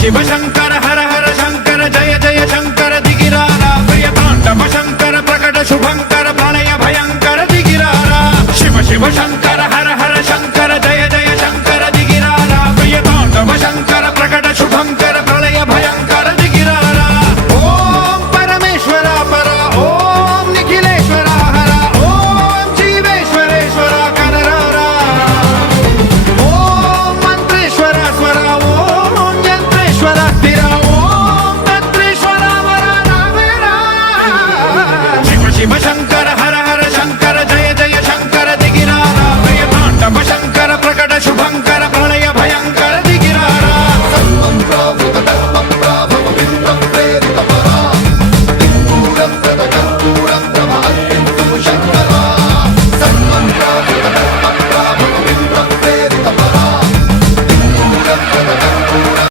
शिव शंकर हर हर शंकर जय जय शंकर दिगिरारा प्रिय तांडव शंकर प्रकट शुभंकर प्रणय भयंकर दिगिरारा शिव शिव शंकर